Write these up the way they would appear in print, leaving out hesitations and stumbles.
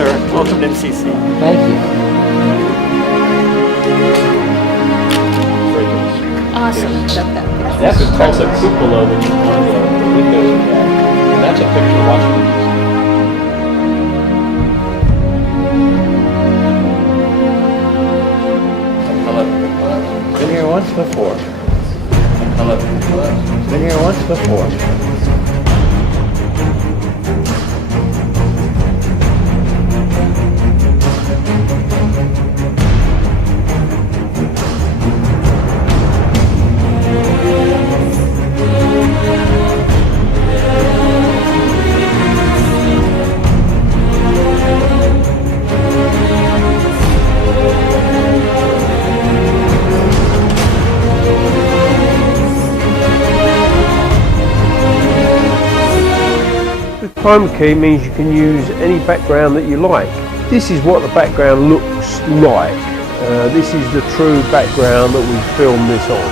sir. Welcome to MCC. Thank you. Awesome. That's a cupola, which is one of the windows in that. And that's a picture of Washington, D.C. Been here once before. Been here once before. ChromaKey means you can use any background that you like. This is what the background looks like. This is the true background that we filmed this on.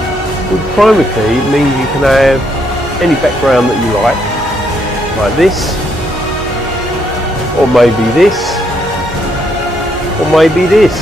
With ChromaKey it means you can have any background that you like this, or maybe this, or maybe this.